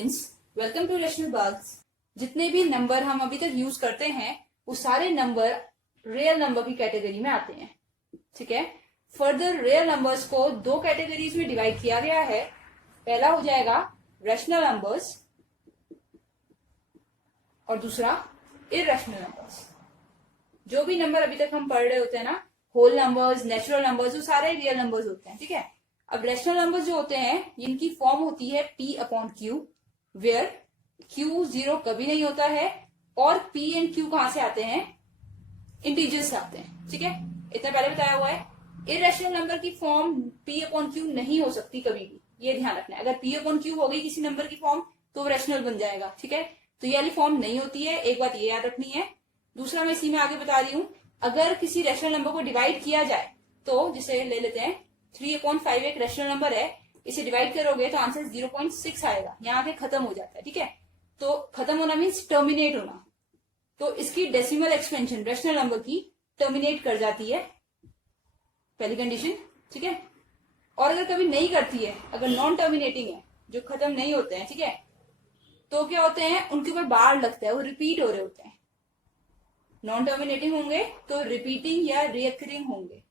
Students, welcome to rational bugs. जितने भी number हम अभी तक यूज करते हैं वो सारे नंबर रियल नंबर की कैटेगरी में आते हैं। ठीक है, फर्दर रियल नंबर्स को दो कैटेगरीज में डिवाइड किया गया है। पहला हो जाएगा रैशनल नंबर्स और दूसरा इररेशनल नंबर्स। जो भी नंबर अभी तक हम पढ़ रहे होते हैं ना, होल नंबर्स, नेचुरल नंबर्स, वो सारे रियल नंबर्स होते हैं। ठीक है, अब रैशनल नंबर्स जो होते हैं इनकी फॉर्म होती है P upon Q, where Q 0 कभी नहीं होता है और P एंड Q कहां से आते हैं? इंटीजर्स से आते हैं। ठीक है, इतना पहले बताया हुआ है। इररेशनल नंबर की फॉर्म P अपॉन Q नहीं हो सकती कभी भी, ये ध्यान रखना है। अगर P अपॉन Q हो गई किसी नंबर की फॉर्म तो रैशनल बन जाएगा। ठीक है, तो ये वाली फॉर्म नहीं होती है, एक बात ये याद रखनी है। दूसरा मैं इसी में आगे बता रही हूँ, अगर किसी रैशनल नंबर को डिवाइड किया जाए तो जिसे ले लेते हैं 3/5 एक रैशनल नंबर है, इसे डिवाइड करोगे तो आंसर 0.6 आएगा। यहाँ पे खत्म हो जाता है। ठीक है, तो खत्म होना मीन्स टर्मिनेट होना, तो इसकी डेसिमल एक्सपेंशन रैशनल नंबर की टर्मिनेट कर जाती है, पहली कंडीशन। ठीक है, और अगर कभी नहीं करती है, अगर नॉन टर्मिनेटिंग है, जो खत्म नहीं होते हैं, ठीक है, तो क्या होते हैं, उनके ऊपर बार लगता है, वो रिपीट हो रहे होते हैं। नॉन टर्मिनेटिंग होंगे तो रिपीटिंग या रिकरिंग होंगे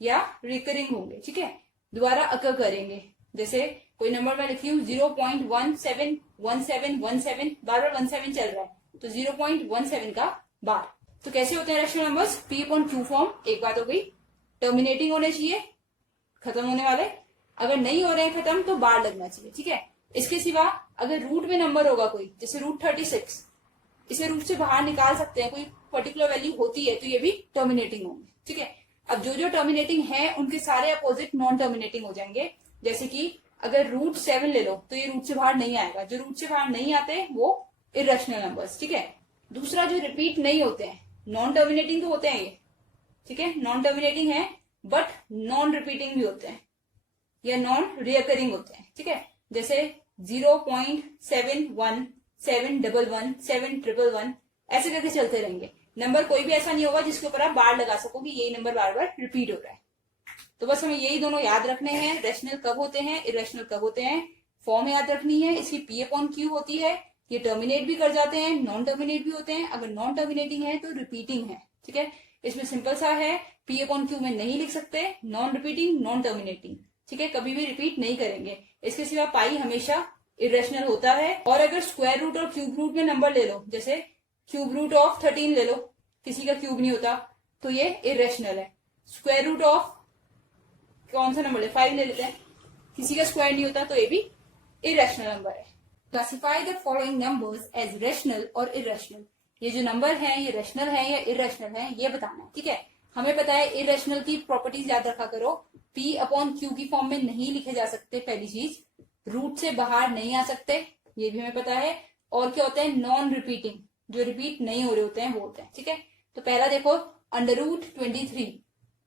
या रिकरिंग होंगे। ठीक है, दोबारा अकर करेंगे। जैसे कोई नंबर मैं लिखी हूँ 0.171717, बार बार 17 चल रहा है तो 0.17 का बार। तो कैसे होते हैं rational numbers? P upon Q form. एक बात हो गई, टर्मिनेटिंग होने चाहिए, खत्म होने वाले। अगर नहीं हो रहे हैं खत्म तो बार लगना चाहिए। ठीक है, इसके सिवा अगर रूट में नंबर होगा कोई, जैसे √36, इसे रूट से बाहर निकाल सकते हैं, कोई पर्टिकुलर वैल्यू होती है तो ये भी टर्मिनेटिंग होंगे। ठीक है, अब जो जो टर्मिनेटिंग है उनके सारे अपोजिट नॉन टर्मिनेटिंग हो जाएंगे। जैसे कि अगर √7 ले लो तो ये रूट से बाहर नहीं आएगा। जो रूट से बाहर नहीं आते वो इररेशनल नंबर्स। ठीक है, दूसरा जो रिपीट नहीं होते हैं, नॉन टर्मिनेटिंग तो होते हैं ये। ठीक है, नॉन टर्मिनेटिंग है बट नॉन रिपीटिंग भी होते हैं या नॉन रिकरिंग होते हैं। ठीक है, जैसे 0.71711 ऐसे करके चलते रहेंगे। नंबर कोई भी ऐसा नहीं होगा जिसके ऊपर आप बार लगा सको कि यही नंबर बार बार रिपीट हो रहा है। तो बस हमें यही दोनों याद रखने हैं, रैशनल कब होते हैं, इररेशनल कब होते हैं। फॉर्म याद रखनी है, इसकी P अपॉन Q होती है। ये टर्मिनेट भी कर जाते हैं, नॉन टर्मिनेट भी होते हैं। अगर नॉन टर्मिनेटिंग है तो रिपीटिंग है। ठीक है, इसमें सिंपल सा है, P अपॉन Q में नहीं लिख सकते, नॉन रिपीटिंग, नॉन टर्मिनेटिंग। ठीक है, कभी भी रिपीट नहीं करेंगे। इसके सिवा पाई हमेशा इररेशनल होता है। और अगर स्क्वायर रूट और क्यूब रूट में नंबर ले लो, जैसे क्यूब रूट ऑफ 13 ले लो, किसी का क्यूब नहीं होता तो ये इररेशनल है। स्क्वायर रूट ऑफ कौन सा नंबर है, 5 ले लेते हैं, किसी का स्क्वायर नहीं होता तो ये भी इररेशनल नंबर है। Classify the following numbers as rational और इररेशनल। ये जो नंबर है ये रैशनल है या इररेशनल है ये बताना है। ठीक है, हमें पता है इररेशनल की प्रॉपर्टीज याद रखा करो। P अपॉन Q की फॉर्म में नहीं लिखे जा सकते, पहली चीज। रूट से बाहर नहीं आ सकते, ये भी हमें पता है। और क्या होते हैं, नॉन रिपीटिंग, जो रिपीट नहीं हो रहे होते हैं वो होते हैं। ठीक है, तो पहला देखो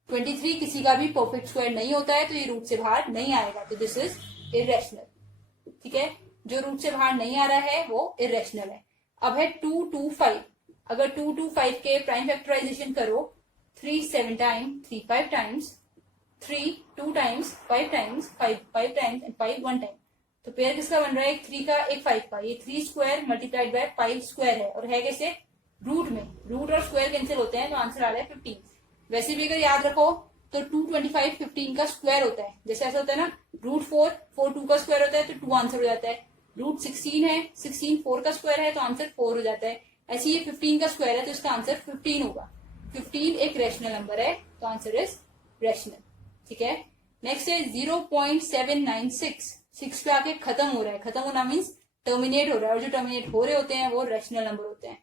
√23 किसी का भी परफेक्ट स्क्वायर नहीं होता है तो ये रूट से बाहर नहीं आएगा, तो दिस इज इररेशनल। ठीक है, जो रूट से बाहर नहीं आ रहा है वो इररेशनल है। अब है 225, अगर 225 के प्राइम फैक्टराइजेशन करो, 3 7 times, 3 5 times, 3 2 times, 5 times, 5 5 times and 5 1 time, तो पेयर किसका बन रहा है, एक 3 का एक 5 का। ये 3 स्क्वायर मल्टीप्लाइड बाय 5 स्क्वायर है और है कैसे, रूट में। रूट और स्क्वायर कैंसिल होते हैं तो आंसर आ रहा है 15। वैसे भी अगर याद रखो तो 225 15 का स्क्वायर होता है। जैसे ऐसा होता है ना, √4 2 का स्क्वायर होता है तो 2 आंसर हो जाता है। √16 है, 16 4 का स्क्वायर है तो आंसर 4 हो जाता है। ऐसे ये 15 का स्क्वायर है तो इसका आंसर 15 होगा। 15 एक रैशनल नंबर है तो आंसर इज रैशनल। ठीक है, नेक्स्ट है 0.796, 6 पे आके खत्म हो रहा है। खत्म होना मीन्स टर्मिनेट हो रहा है, और जो टर्मिनेट हो रहे होते हैं वो रैशनल नंबर होते हैं।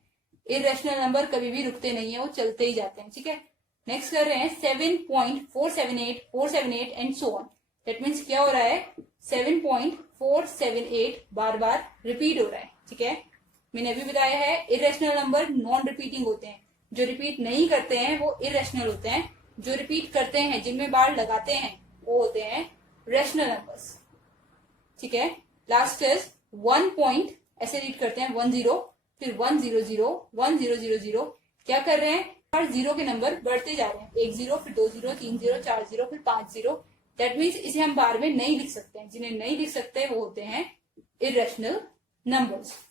इररेशनल नंबर कभी भी रुकते नहीं है, वो चलते ही जाते हैं। ठीक है, नेक्स्ट कर रहे हैं 7.478 478 and so on. That means क्या हो रहा है, 7.478 बार बार रिपीट हो रहा है। ठीक है, मैंने अभी बताया है इररेशनल नंबर नॉन रिपीटिंग होते हैं, जो रिपीट नहीं करते हैं वो इररेशनल होते हैं। जो रिपीट करते हैं, जिनमें बार लगाते हैं, वो होते हैं रैशनल नंबर्स। ठीक है, लास्ट इज 1 पॉइंट, ऐसे रीड करते हैं 10, फिर 100 1000। क्या कर रहे हैं, हर जीरो के नंबर बढ़ते जा रहे हैं, 1 0, फिर 2 0, 3 0, 4 0, फिर 5 0। दैट मीन्स इसे हम बार में नहीं लिख सकते हैं। जिन्हें नहीं लिख सकते वो होते हैं इररेशनल नंबर्स।